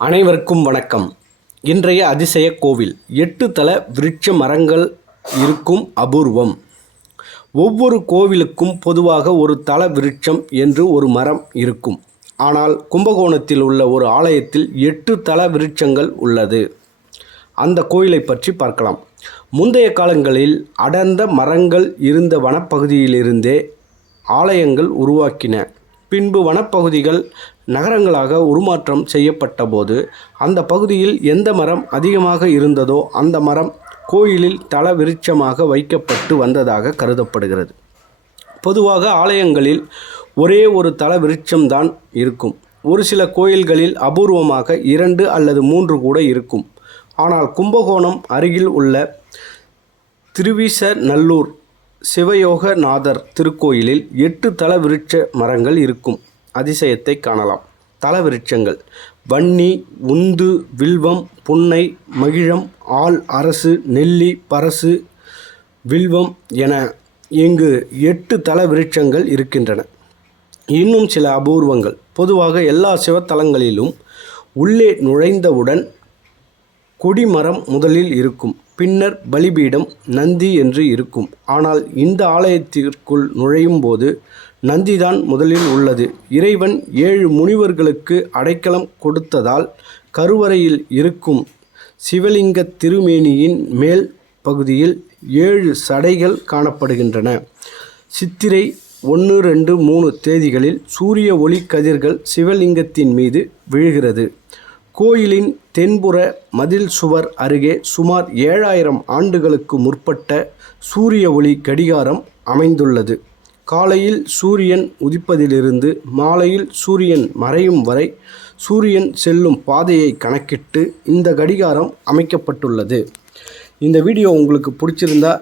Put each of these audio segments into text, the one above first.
அனைவருக்கும் வணக்கம். இன்றைய அதிசய கோவில் எட்டு தல விருட்ச மரங்கள் இருக்கும் அபூர்வம். ஒவ்வொரு கோவிலுக்கும் பொதுவாக ஒரு தல விருட்சம் என்று ஒரு மரம் இருக்கும். ஆனால் கும்பகோணத்தில் உள்ள ஒரு ஆலயத்தில் எட்டு தல விருட்சங்கள் உள்ளது. அந்த கோயிலை பற்றி பார்க்கலாம். முந்தைய காலங்களில் அடர்ந்த மரங்கள் இருந்த வனப்பகுதியிலிருந்தே ஆலயங்கள் உருவாக்கின. பின்பு வனப்பகுதிகள் நகரங்களாக உருமாற்றம் செய்யப்பட்டபோது அந்த பகுதியில் எந்த மரம் அதிகமாக இருந்ததோ அந்த மரம் கோயிலில் தல விருட்சமாக வைக்கப்பட்டு வந்ததாக கருதப்படுகிறது. பொதுவாக ஆலயங்களில் ஒரே ஒரு தல விருட்சம்தான் இருக்கும். ஒரு சில கோயில்களில் அபூர்வமாக இரண்டு அல்லது மூன்று கூட இருக்கும். ஆனால் கும்பகோணம் அருகில் உள்ள திருவிசநல்லூர் சிவயோகநாதர் திருக்கோயிலில் எட்டு தல விருட்ச மரங்கள் இருக்கும். அதிசயத்தை காணலாம். தல விருட்சங்கள் வன்னி உந்து வில்வம் புன்னை மகிழம் ஆள் அரசு நெல்லி பரசு வில்வம் என இங்கு எட்டு தல விருட்சங்கள் இருக்கின்றன. இன்னும் சில அபூர்வங்கள். பொதுவாக எல்லா சிவத்தலங்களிலும் உள்ளே நுழைந்தவுடன் கொடிமரம் முதலில் இருக்கும் பின்னர் பலிபீடம் நந்தி என்று இருக்கும். ஆனால் இந்த ஆலயத்திற்குள் நுழையும் போது நந்திதான் முதலில் உள்ளது. இறைவன் ஏழு முனிவர்களுக்கு அடைக்கலம் கொடுத்ததால் கருவறையில் இருக்கும் சிவலிங்க திருமேனியின் மேல் பகுதியில் ஏழு சடைகள் காணப்படுகின்றன. சித்திரை ஒன்று ரெண்டு மூணு தேதிகளில் சூரிய ஒளி கதிர்கள் சிவலிங்கத்தின் மீது விழுகிறது. கோயிலின் தென்புற மதில் சுவர் அருகே சுமார் ஏழாயிரம் ஆண்டுகளுக்கு முற்பட்ட சூரிய ஒளி கடிகாரம் அமைந்துள்ளது. காலையில் சூரியன் உதிப்பதிலிருந்து மாலையில் சூரியன் மறையும் வரை சூரியன் செல்லும் பாதையை கணக்கிட்டு இந்த கடிகாரம் அமைக்கப்பட்டுள்ளது. இந்த வீடியோ உங்களுக்கு பிடிச்சிருந்தா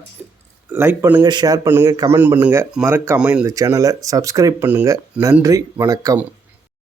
லைக் பண்ணுங்கள் ஷேர் பண்ணுங்கள் கமெண்ட் பண்ணுங்கள் மறக்காமல் இந்த சேனலை சப்ஸ்கிரைப் பண்ணுங்கள் நன்றி வணக்கம்.